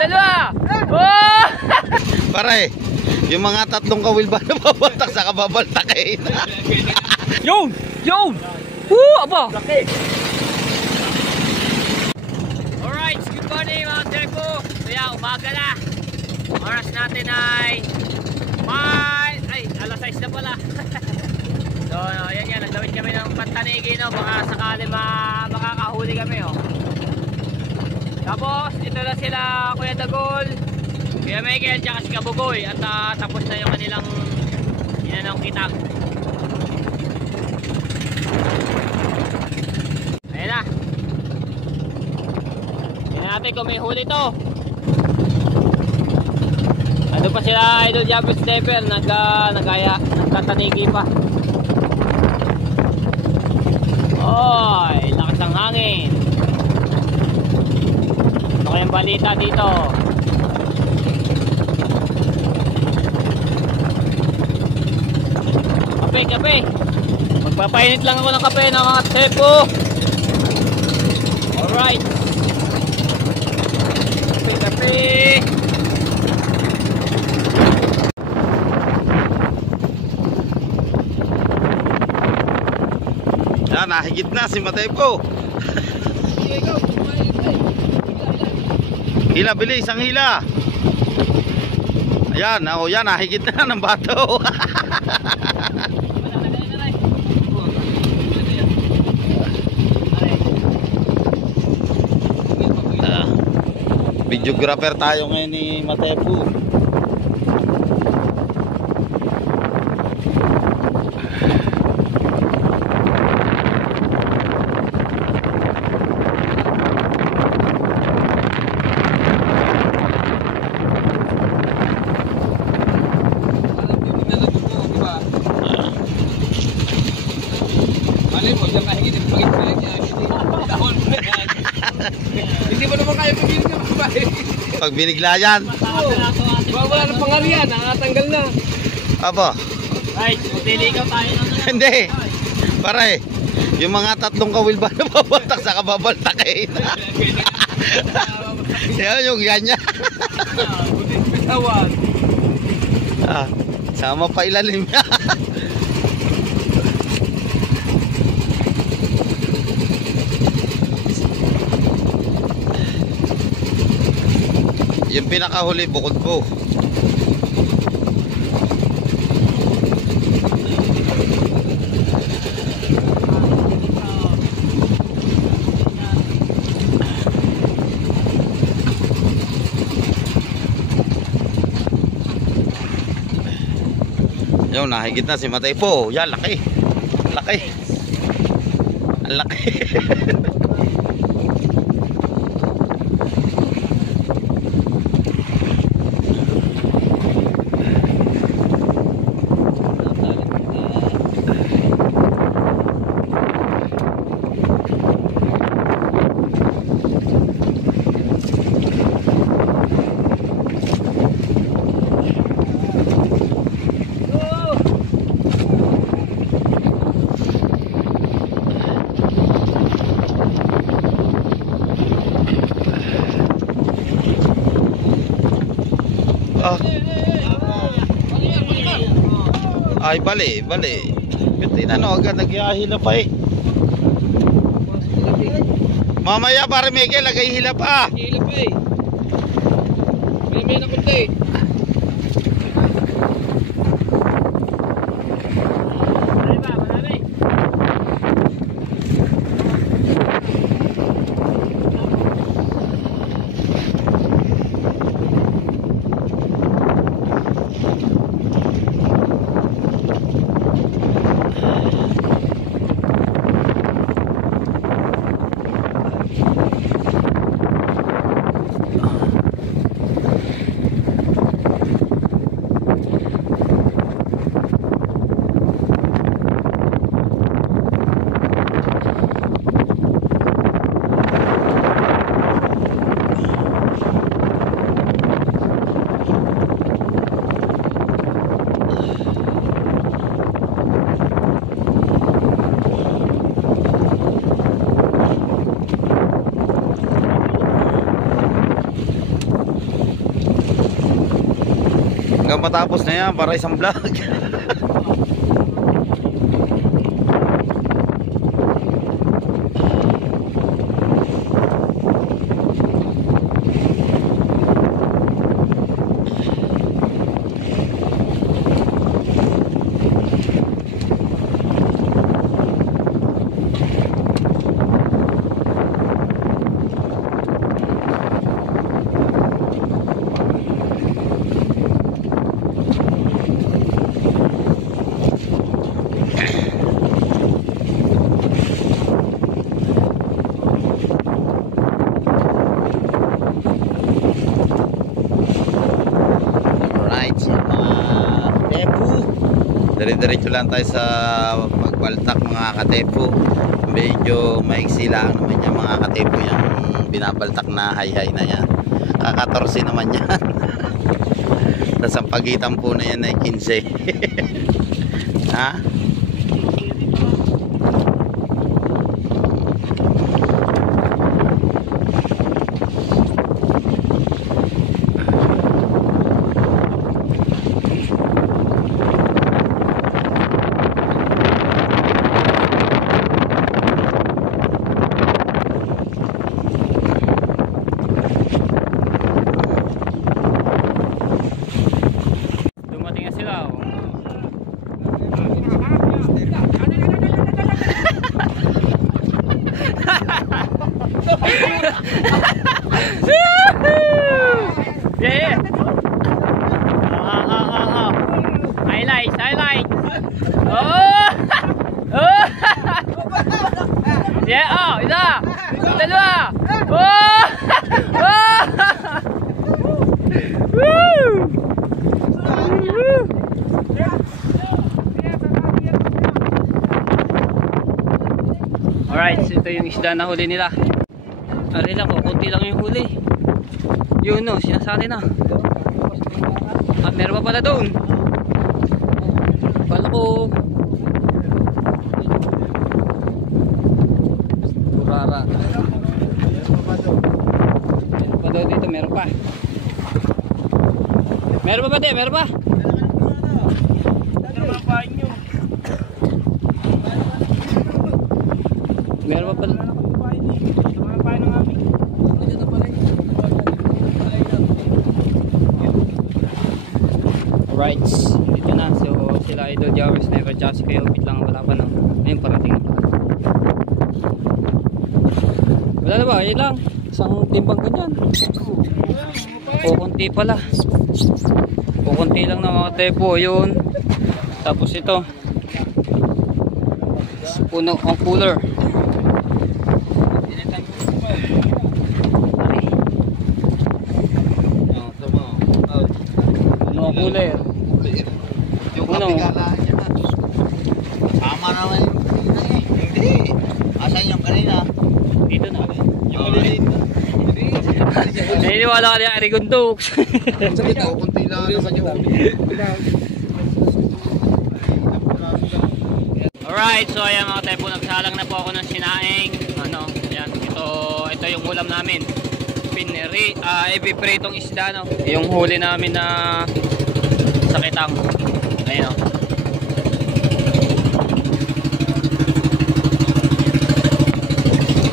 Dalawa! Oh! Pare, yung mga tatlong kawil ba na babaltak sa kababaltakin? Yun! Yun! Woo! Aba! Laki! Alright, good morning mga Tepo. Kaya umaga na. Oras natin ay alas 6 na pala. So, yan yan. Nagdawit kami ng pantanigi, no? Baka sakali makakahuli kami, oh. Tapos, ito na sila Kuya Dagol, Kuya Michael, tsaka si Kabugoy. At tapos na yung kanilang inanong kitang. Ayan na. Tingnan natin kung may huli to. Ano pa sila Idol Jabber Stepper, nagtatanigi pa. Oy, lakas ng hangin. Ano kayang balita dito? Kape, kape. Magpapainit lang ako ng kape ng mga Tepo. Alright. Kape, kape. Yan, nahigit na si Matepo. Hila, bilis ang hila. Ayan, oh yan, nahigit na ng bato. Videographer tayo ngayon ni Matepo. Hindi mo naman kaya pagiging Pag binigla yan. Wala na pangarian, nakatanggal na. Aba. Right, magtiligaw tayo na. Hindi. Pare, yung mga tatlong kawil ba na babaltak sa kababaltakin? Yan yung ganyan. Sama pa ilalim niya. Yung pinakahuli bukod po. Yung nahigit na si Matepo. Yan, laki. Laki. Ang laki. Ay, bali, bali. Tingnan mo, agad nagyahila pa eh. Mamaya para Miguel, lagay hila pa. Hila pa eh. May na kunti eh. hanggang patapos na yan para isang vlog. Dire-diretso lang tayo sa pagbaltak mga katepo. Medyo maiksi lang naman yung mga katepo yung binabaltak na hay-hay na yan. Kaka-14 naman yan. Tapos ang pagitan po na yan ay 15. Ha? Yeah. Highlight. Oh. Oh. Yeah, isa. Dalawa. Oh. Oh. Woo. Alright, so ito yung isda na huli nila. Ari lang, kunti lang yung huli. Yun no, sinasali na. Ah, meron pa pala doon. Pala ko. Burara. Meron pa daw dito, meron pa. Meron pa ba din, meron pa? Meron pa pala. Alright, dito na. So sila Idol Jowers, Never Just kayo. Bit lang, wala pa no. Ayun, parating na. Wala na ba? Ayun lang. Isang timbang ganyan. Kukunti pala. Kukunti lang na mga tepo. Yun. Tapos ito. Puno ang cooler. Puno ang cooler. Puno. Tama naman yung kanina eh. Hindi. Asan yung kanina? Dito na. Yung kanina. Naniniwala ka niya Arigondok. Kunti lang naman yung Alright, so ayan mga tepo, nagsalang na po ako ng sinaing. Ano, ayan, ito yung ulam namin. Ipipritong isda, no. Yung huli namin na sakitang. Ayan, no.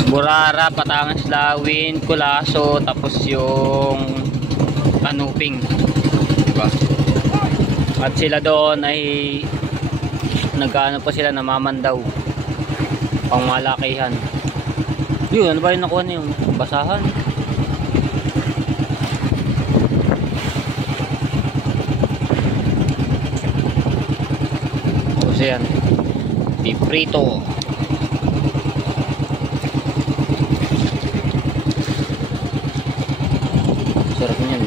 Burara, Patangas, Lawin, Culaso, tapos yung Kanuping. Diba? At sila doon ay nagkaano pa sila, namamandaw. Pangmalakihan. Yun, ano ba yung nakuha niyo? Basahan. Tapos yan. Piprito. Sarap niyan.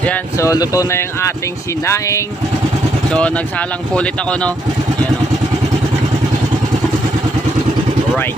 Yan, so luto na yung ating sinaing. So nagsalang pulit ako, no. Yan, no. Alright.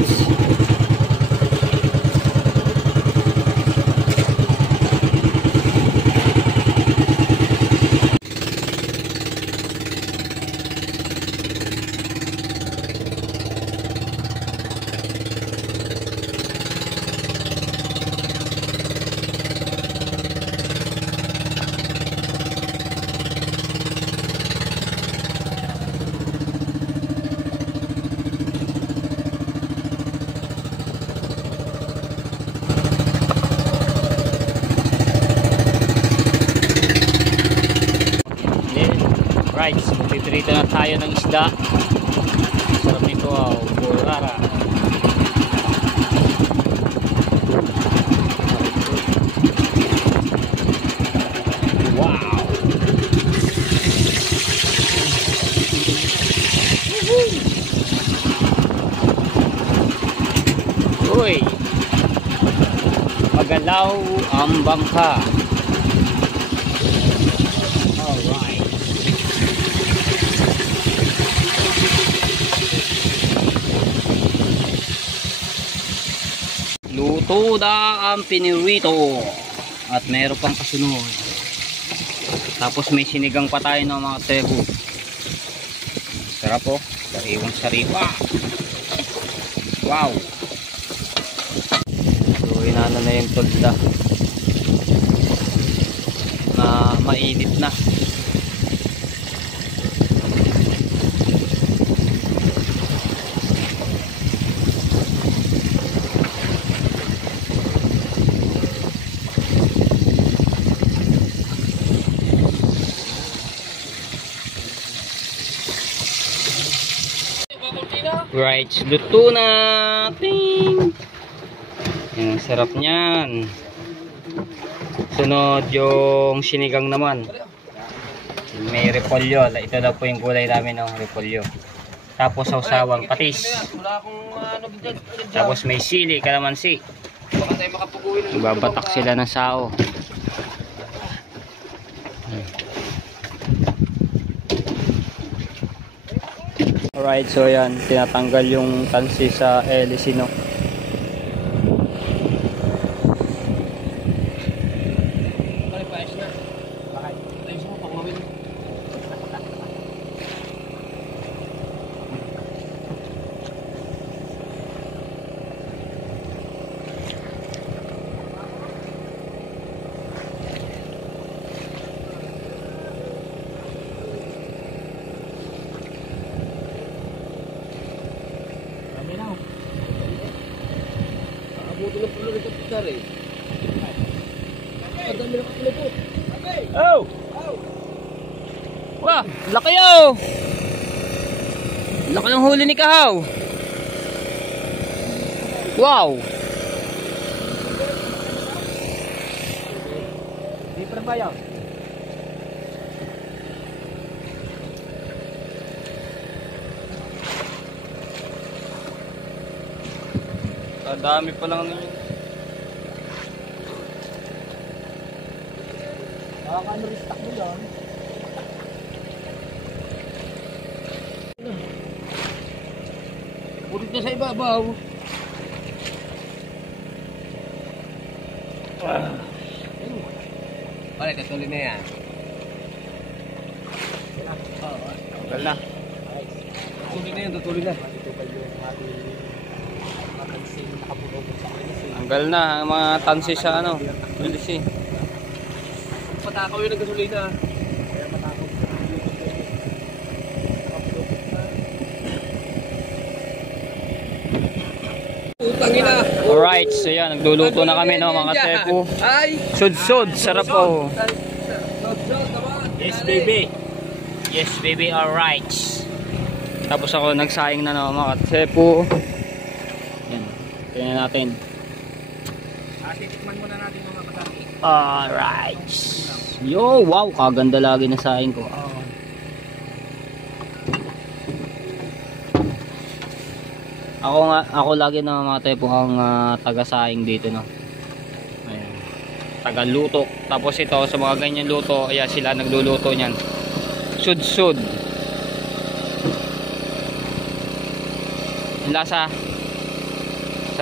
Right, so magtitrito na tayo ng isda. Sarap nito, burara. Wow! Uy! Magalaw ang bangka. Alright. Luto na ang pinirito at meron pang kasunod. Tapos may sinigang pa tayo ng mga tebo. Sarap po, sariwang sariwa. Wow. So inano na yung tolda na mainit na. Right, luto na. Ting! Yan, sarap niyan. Sunod yung sinigang naman. May repolyo. Ito daw po yung gulay namin, no? Repolyo. Tapos sawsawang patis. Tapos may sili, kalamansi. Babatak sila ng sao. Alright, so yan, tinatanggal yung tansi sa hélice, no? Oh! Wah, laki oh! Laki ng huli ni Kahaw. Wow! Di pa ba yan? Dami pa lang ninyo. Nakaka-restock mo yan. Pulit na sa ibabaw. Pare, katuloy na yan. Tuloy na. Tuloy na yan, tuloy na. Tanggal na ang mga tansi sa ano, hélice. Patakaw yung naggasolina. Kaya matakot. Utangin na. Alright, so yan, nagluluto na kami, no, mga tepo. Sud-sud, sarap po. Yes baby. Yes baby, alright. Tapos ako nagsaing na, no, mga tepo. Yan, tingnan natin. Titikman muna natin mga kasama. Alright. Yo, wow, kaganda lagi na saing ko. Ako lagi na mga tepo ang taga-saing dito, no. Ayan. Taga-luto. Tapos ito sa mga ganyan luto, ayan sila nagluluto niyan. Sud-sud. Yung lasa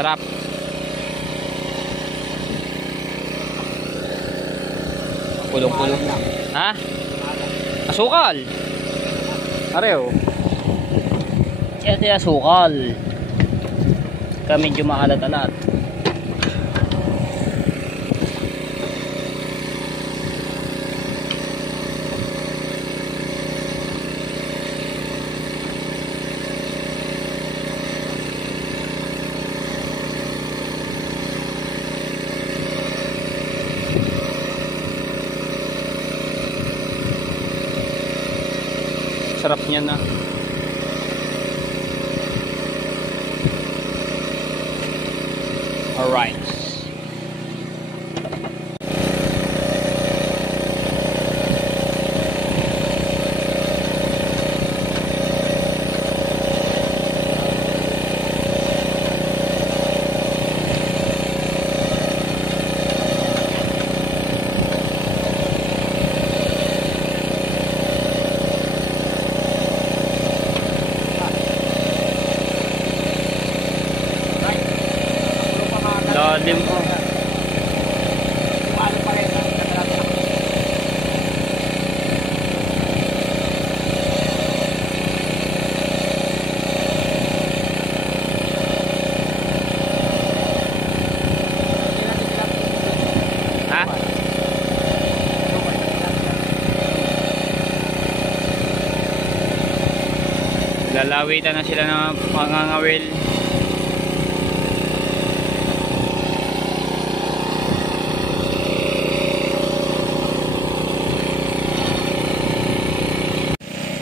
Sarap. Kulong-kulong na. Ha? Asukal. Areo. Ito yung asukal. Kaya medyo maalat-alat. Sarap niya na. Alright. Lalim po. Ha? Lalawitan na sila ng pangangawil.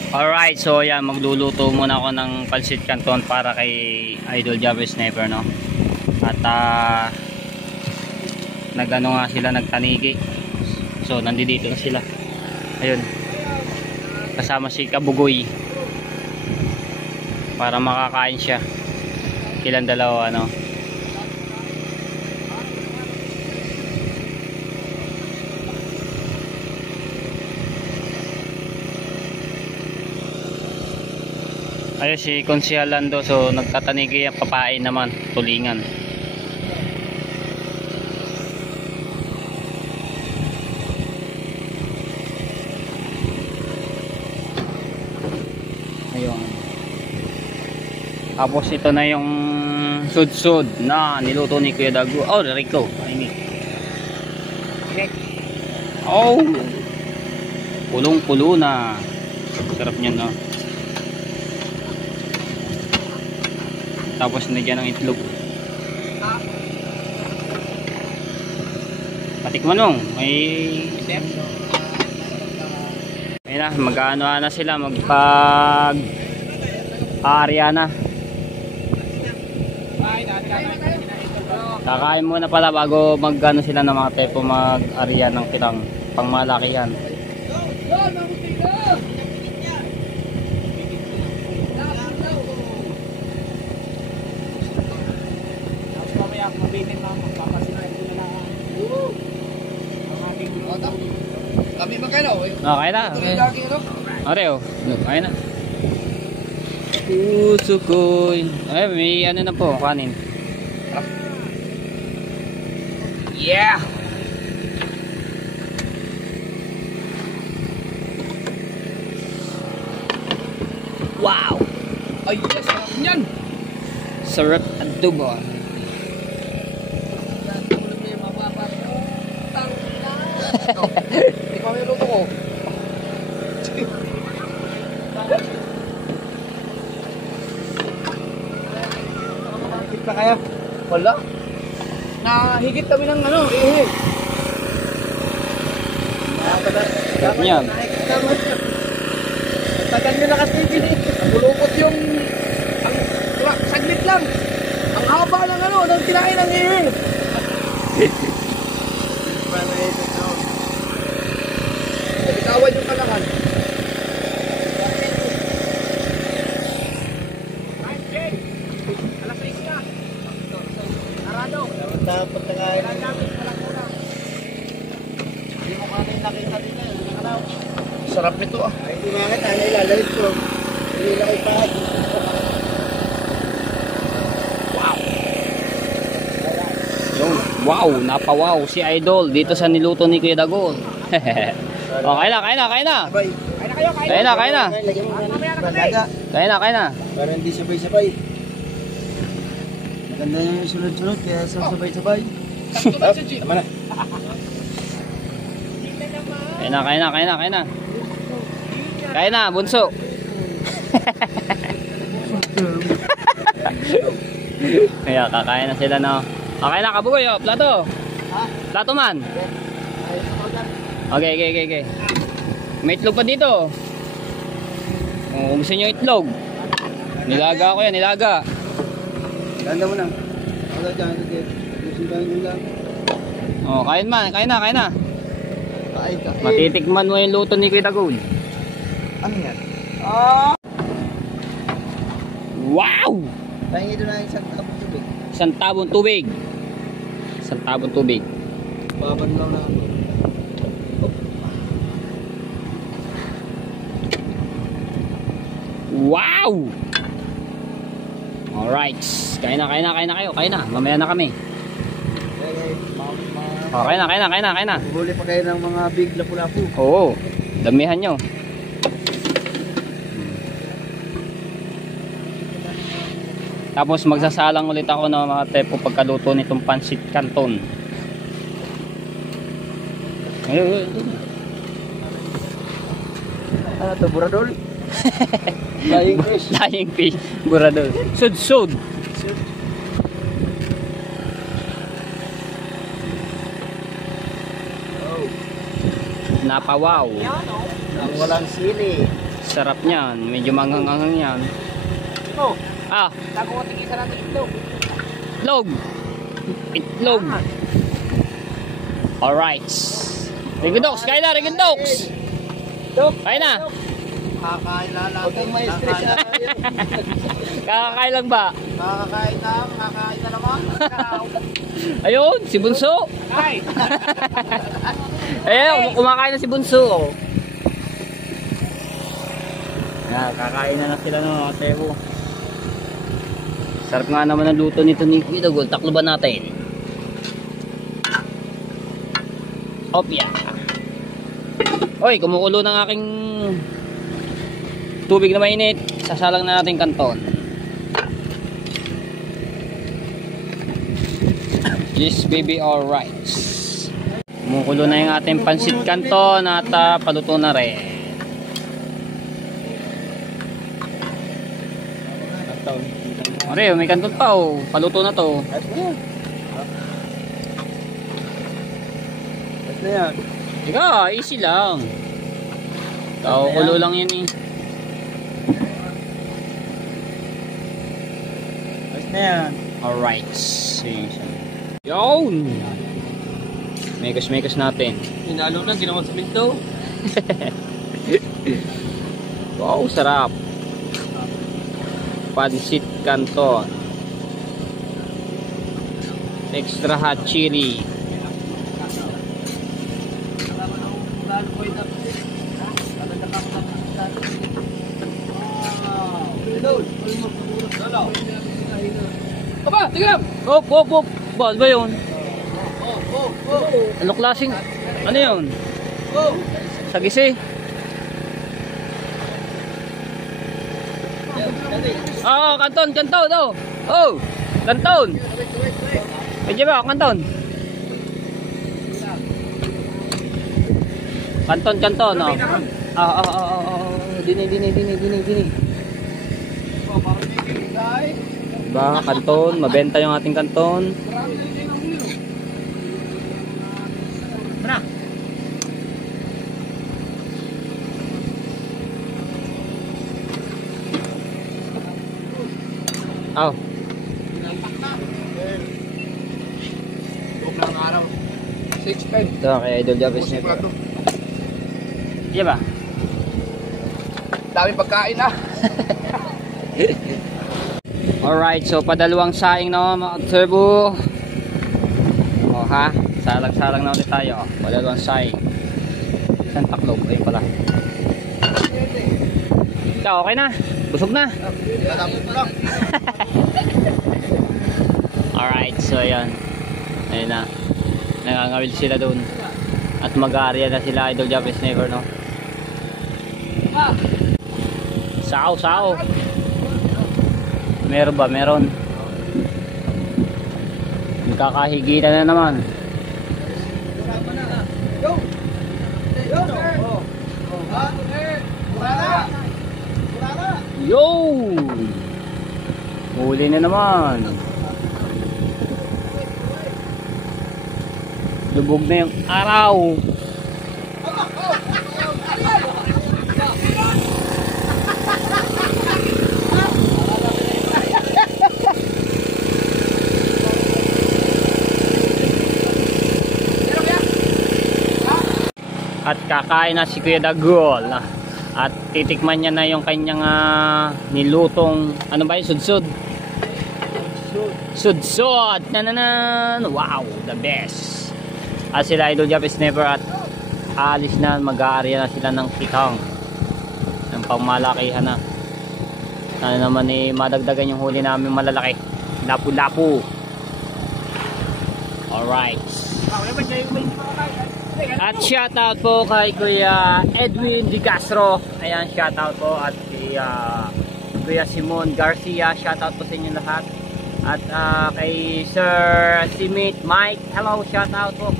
Alright, so yan, magluluto muna ako ng pansit canton para kay Idol Java Sniper, no? At nagano nga sila, nagtanigi. So nandito na sila. Ayun. Kasama si Kabugoy. Para makakain siya. Kilang dalawa, no? Ayun si Konsyal Lando, so nagtatanigi ang papain naman, tulingan. Ayun. Tapos ito na yung sudsud na niluto ni Kuya Dago. Oh, Rico. I mean. Oh. Pulong-pulo na. Sarap niyan, no? Tapos nagyan ng itlog. Patikman nung may ayun na, mag-ano na sila, magpag-aarya na. Kakain muna pala bago mag-ano sila ng mga tepo, mag-aarya ng kitang pangmalakihan. Kami magkano? Okay na. Areo. Okay na. Sukoy. Ay, may ano na po, kanin. Yeah. Wow. Ay, sarap niyan. Sarap adobo. Ikaw yung luto ko. Higit na kaya? Wala. Nahigit kami ng ano, Sarap niyan. Tagal nyo nakasigil eh. Bulukot yung saglit lang. Ang haba ng ano, ng kinain ng Nagkawad yung kalakan. Alas 6 na. Arado. Dapat na kain. Hindi mo kami nakita din na. Sarap nito ah. Ay, hindi mga kita. Nailalahit ko. Hindi lang ipahag. Wow. Wow, napawaw si Idol dito sa niluto ni Kuya Dagon. Oh, kain na, kain na, kain na. Sabay. Kain na, kain na. Lagyan mo na. Balaga. Kain na, kain na. Para hindi sabay-sabay. Maganda yung sunod-sunod kaya sabay-sabay. Tama na. Kain na, kain na, kain na, kain na. Kain na, bunso. Kaya kakain na sila, no. Okay na, kabugoy, oh, plato. Plato man. Okay, okay, okay, okay. May itlog pa dito. Oh, gusto nyo itlog. Nilaga ko yan, nilaga. Ganda mo na. Wala dyan. Susundan mo lang. Oh, kain man, kain na, kain na. Kain ka. Matitikman mo yung luto ni Kuya Dagon. Ano yan? Wow! Tayo ito na isang tapos tubig. Isang tabong tubig. Isang tabong tubig. Baban lang na. Wow! Alright. Kain na, kain na, kain na kayo. Kain na. Mamaya na kami. Oh, kain na, kain na, kain na, kain na. Huli pa kayo ng mga big lapu-lapu. Oo. Damihan nyo. Tapos magsasalang ulit ako ng mga tepo pagkaluto nitong pansit canton. Ayun. Ano to, buradol? Lying fish. Lying fish. Buradol. Sud-sud. Napawaw. Ang walang sili. Sarap niyan. Medyo manghanghang yan. Ito. Ah, Takutin isa natin itlog. itlog. Itlog. Alright. Rigondox, kain na, Rigondox. Kain na. Kakain na lang. Huwag kang may stress. Kakakain lang ba? Kakain na naman. Ayun, si Bunso. Ay! Ayun, kumakain na si Bunso. Oh. Yan, kakain na sila ng mga tebo. Sarap nga naman ang luto nito ni Kuya Dagon. Taklo ba natin? Opya. Oy, kumukulo ng aking tubig na mainit. Sasalang na natin kanton. Yes baby, alright. Kumukulo na yung ating pansit kanton at paluto na rin. Mare, may kanton pa oh. Paluto na to. Ayos na yan. Ayos na yan. Ika, easy lang. Kulo lang yan eh. Ayos na yan. Alright. Yun! Megas natin. Hinalo na, ginawa sa pinto. Wow, sarap. Pansit canton. Extra hot chili. Aba, tingnan! Hop. Ba yun? Ano klaseng? Ano yun? Sagisi? Oo, kanton oh. Oh, kanton. Pwede ba, kanton? Kanton, oh. Dini. Diba, kanton, mabenta yung ating kanton. Oh. Huwag na ang araw. 6.5. Ito kay Idol Javis nito. Iya ba? Dami pagkain ah. Alright, so padalawang saing na mga turbo. Oh ha, salang na ulit tayo. Padalawang saing. Isang taklog, ayun pala. Ikaw, okay na? Busog na? Lalapot mo lang. Alright, so yan. Ayun na. Nangangawil sila doon. At mag-aarya na sila, Idol Jump Sniper, no? Sao. Meron ba? Meron. Magkakahigitan na naman. Yo! Huli na naman. Lubog na yung araw. At kakain na si Kuya Dagol. At titikman niya na yung kanyang nilutong, ano ba yun? Sudsud. Sudsud. Nananan. Wow, the best. At sila Idol Jump Sniper at alis na, mag-aarya na sila ng kitang. Ng pamalakihan na. Sana naman madagdagan yung huli namin malalaki. Lapu-lapu. Alright. At shoutout po kay Kuya Edwin Di Castro. Ayan, shoutout po. At kay Kuya Simon Garcia. Shoutout po sa inyo lahat. At kay Sir Simit Mike. Hello, shoutout po.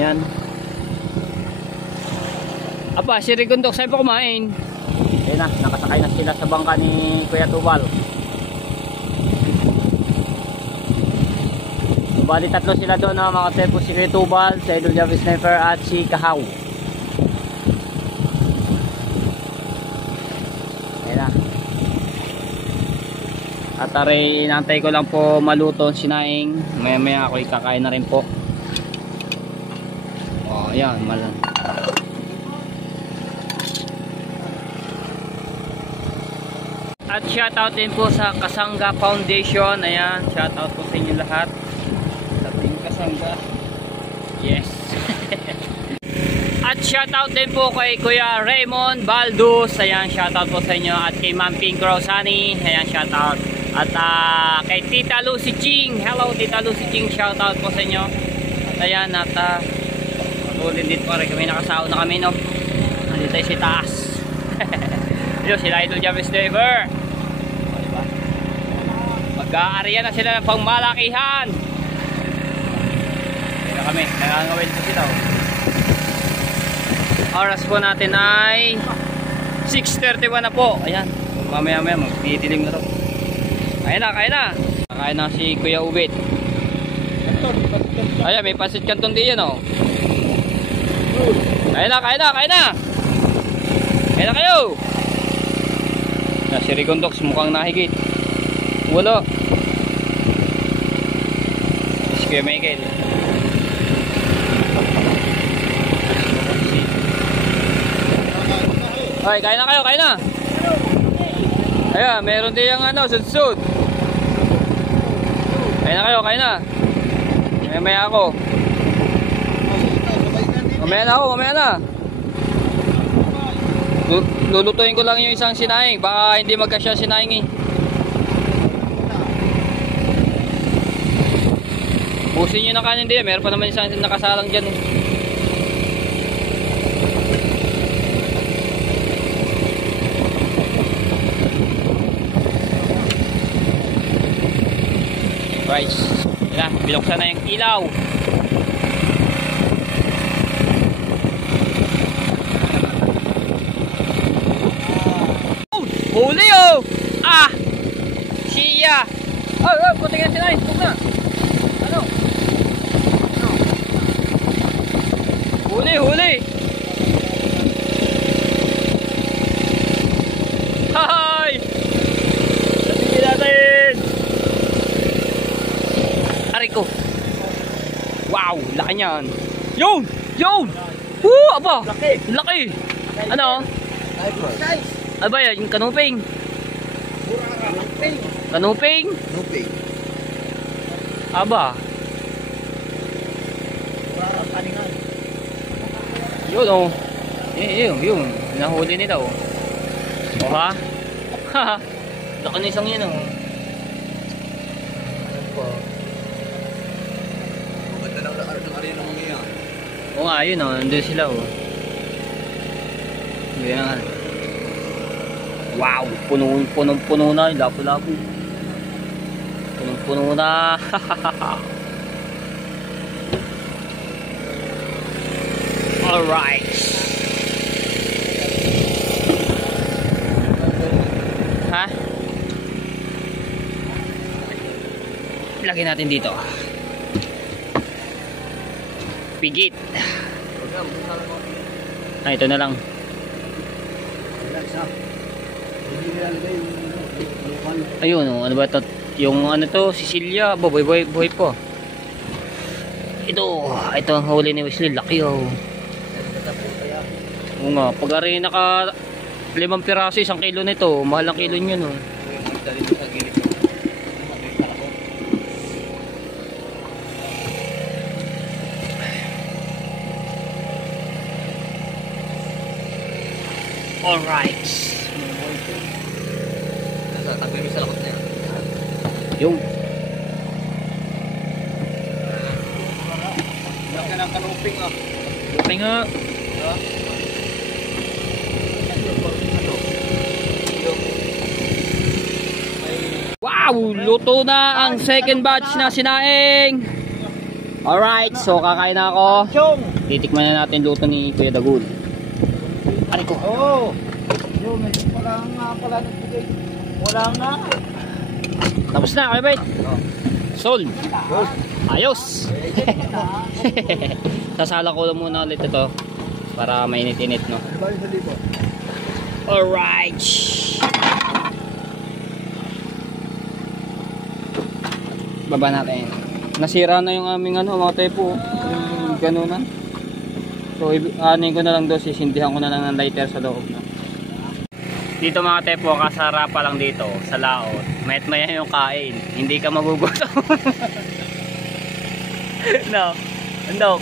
Ayan. Apa, si Rigondok, saan po kumain? Ayan na, nakasakay na sila sa bangka ni Kuya Tubal. Bali tatlo sila doon na mga tepo, si Kuya Tubal, si Idol Jump Sniper at si Kahaw. Ayan na. At aray, inantay ko lang po maluto ang sinaing. Maya maya ako ikakain na rin po. Oh, ayan, malan. At shoutout din po sa Kasangga Foundation. Ayan, shoutout po sa inyo lahat. Kasangga. Yes. At shoutout din po kay Kuya Raymond Baldus. Ayan, shoutout po sa inyo. At kay Ma'am Pink Rosani. Ayan, shoutout. At kay Tita Lucy Ching. Hello Tita Lucy Ching. Shoutout po sa inyo. At ayan, at ulit dito pa rin kami. Nakasaw na kami, no? Nandito tayo si taas. Yun, sila Idol Jump Sniper. Diba? Mag-aarya na sila ng pangmalakihan. Kami, nangangawin po sila. Oras po natin ay 6:31 na po. Ayan, mamaya magdidilim na to. Kain na. Kain na si Kuya Ubit. Ayan, may pasit kanton din yan, oh. Kain na. Kain na kayo. Na si Rigondox mukhang nahigit. Wala. Si Kuya Michael. Ay, kain na kayo. Ayan, meron din yung sudsud. Kain na. Mamaya ako. Mamaya na. Lulutuin ko lang yung isang sinaing. Baka hindi magkasya sinaing, eh. Pusin nyo na kanin din. Meron pa naman isang nakasalang dyan, eh. Right. Yan, binuksan na yung ilaw. Huli, oh! Siya! Puting na sila, istok na. Ano? Huli! Hi! Natingin natin! Ko. Wow, laki niyan. Yun! Woo, aba. Laki. Ano? Ano ba yan? Yung kanuping. Kanuping? Aba. Yun, oh. Yun. Nahuli nila, oh. Oh, ha? Laki na isang yan, oh. nga, yun oh, nandun sila oh. Ganyan. Wow, punong-puno na, lapo-lapo. Punong-puno na. Alright. Ha? Lagyan natin dito. Pigit. Ah, ito na lang. Ayun, oh, ano ba ito? Yung ano to, Sicilia, buhay po. Ito ang huli ni Wesley, laki oh. Oo nga, pag ari naka 5 piraso, 1 kilo nito, mahal ang kilo niyo no. Alright. Tagpay mo sa lakot na yan. Yung Laki ng kanuping ah. laki nga. Wow! Luto na ang second batch na sinaing. Alright, so kakain na ako. Chong! Titikman na natin luto ni Kuya Dagul. Ari ko. Oo! Yung wala nga pala nagbigay. Wala nga. Tapos na, okay bait? Sold. Ayos. Sasala ko lang muna ulit ito para mainit-init, no? Alright. Baba natin. Nasira na yung aming ano, mga tepo. Yung ganunan. So, anin ko na lang doon, sisindihan ko na lang ng lighter sa loob, no? Dito mga tepo, kasara pa lang dito sa laot. Mayat maya yung kain. Hindi ka magugutom. No. No.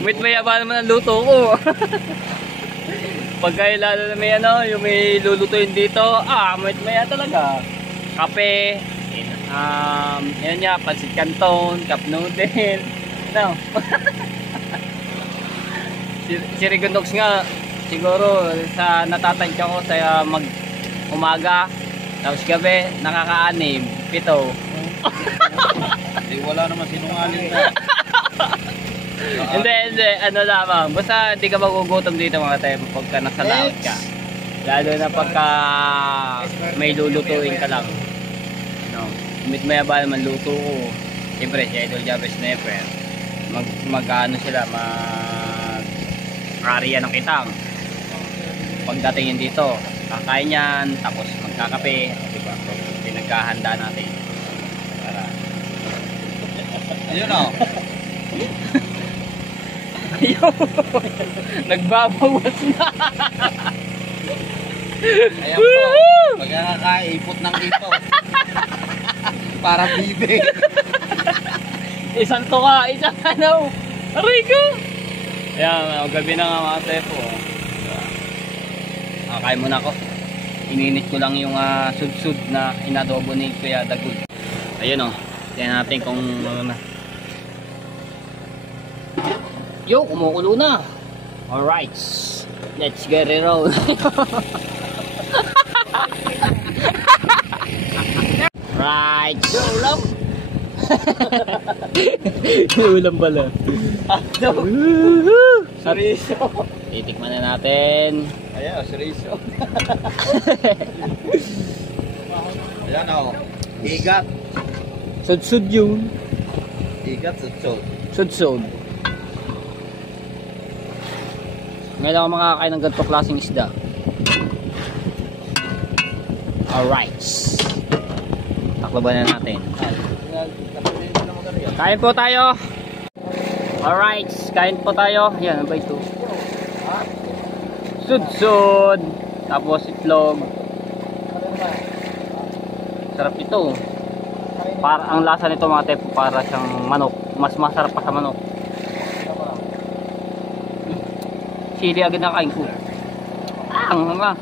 Mayat maya ba naman ang luto ko? Pagka lalo na may ano, yung may lulutuin dito, mayat maya talaga. Kape, yun nga, pansit canton, cup noodle. No. Si Rigondox nga, siguro sa natatansya ko sa umaga, tapos gabi, nakaka-6, 7. Wala naman sinungaling na. Hindi, ano lamang, basta hindi ka magugutom dito mga tayo pagka nasa laot ka. Lalo na pagka may lulutuin ka lang. No. Maya ba naman luto ko. Siyempre, si Idol Jabez Sniper. Mag-ano sila, mag-area ng kitang. Pagdatingin dito, kakain yan, tapos magkakape, diba? So, pinaghahanda natin. Para... Ayun o. Ayun! Nagbabawas na! Ayan po. Pagkakaipot ng ipo. Para bibe. Isang tuka, isang ano! Aray ko! Ayan, gabi na nga mga tepo. Kakain muna ako. Ininit ko lang yung sudsud na inadobo ni Kuya Dagul. Ayun o. Tingnan natin kung yo, kumukulo na. Alright. Let's get it on. Right. Yo, ulam. Ulam pala. Seriso. Titikman na natin. Ayan, seriso. Ayan o. Igat. Sudsud yun. Igat, sutsod. Sudsud. Ngayon ako makakain ng ganito klaseng isda. Alright. Taklaban na natin. Kain po tayo. Alright. Kain po tayo. Yan, ano ba ito? Sudsud. Tapos itlog. Sarap ito. Ang lasa nito mga tepo para siyang manok. Mas masarap pa sa manok. Sili agad na kain ko. Ang nga.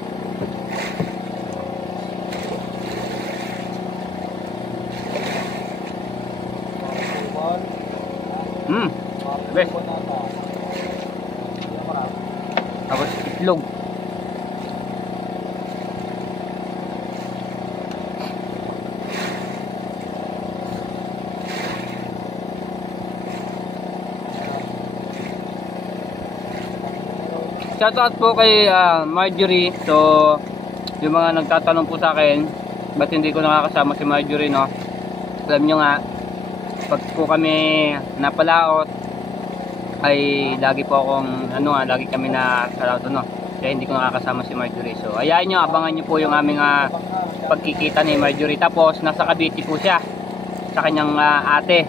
Bes. Tapos itlog. Shoutout po kay Marjorie. So, yung mga nagtatanong po sa akin, ba't hindi ko nakakasama si Marjorie, no? Alam nyo nga, pag po kami napalaot, ay lagi po akong, lagi kami na salaot, no? Kaya hindi ko nakakasama si Marjorie. So, ayain nyo, abangan nyo po yung aming pagkikita ni Marjorie. Tapos, nasa Cavite po siya, sa kanyang ate,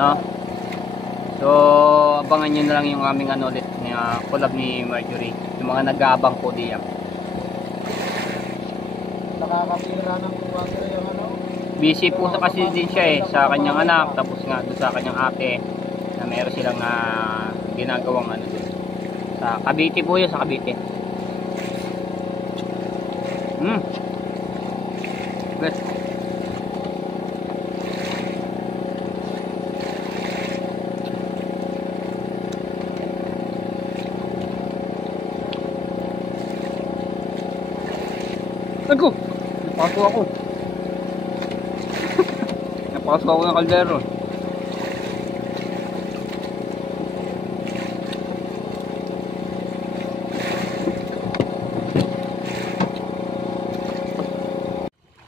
no? So, abangan nyo na lang yung aming ulit, collab ni Marjorie. Yung mga nag-aabang po diyan. Nakakapira ng water yung ano. Busy po sa kasi din siya sa kanyang anak, tapos nga doon sa kanyang ate na meron silang ginagawang doon. Sa Cavite po yun, sa Cavite. Good. Ako! Napasok ako. Napasok ako ng kaldero.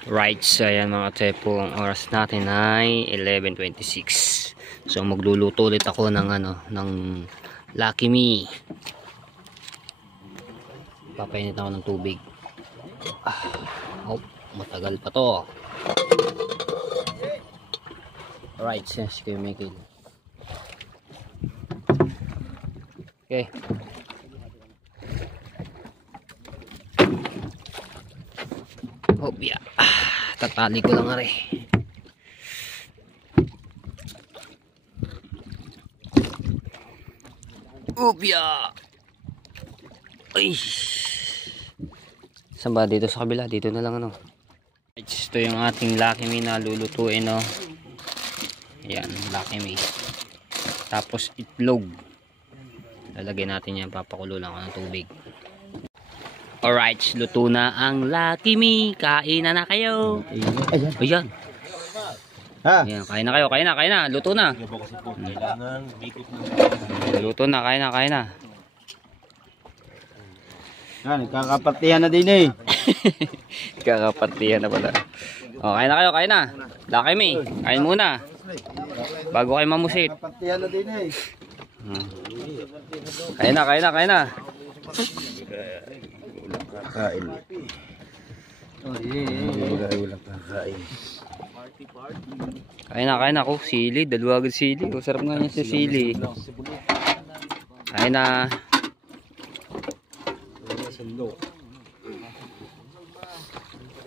Right, so ayan mga tepo, ang oras natin ay 11:26. So magluluto ulit ako ng ng Lucky Me. Papainit ako ng tubig. Matagal pa to. Alright, since kayo may kill. Okay. Yeah. Tatali ko lang nga rin. Yeah. Ay. Saan ba? Dito sa kabila. Dito na lang Ito yung ating Lucky Me na lulutuin, no. Ayan, Lucky Me. Tapos itlog. Lalagay natin yan. Papakulo lang ako ng tubig. Alright, luto na ang Lucky Me. Kain na kayo. Ayan. Ha? Ayan, kain na kayo. Kain na. Luto na. Luto na. Kain na. Yan, kakapatihan na din eh. Kakapartihan na pala. Kain na kayo. Kain na. Lucky Me. Kain muna. Bago kayo mamusit. Kakapatihan na din eh. Kain na. Kain. Ulang kakain. Kain na. Sili. Dalawa agad sili. Sarap nga niya sa sili. Kain na.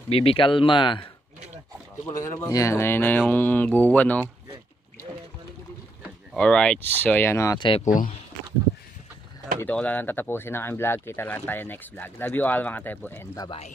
Bibi Kalma. Yan. Ayun na yung buwan, no. Alright. So, ayan mga tepo. Dito ko lang tatapusin ang vlog. Kita lang tayo next vlog. Love you all mga tepo and bye bye.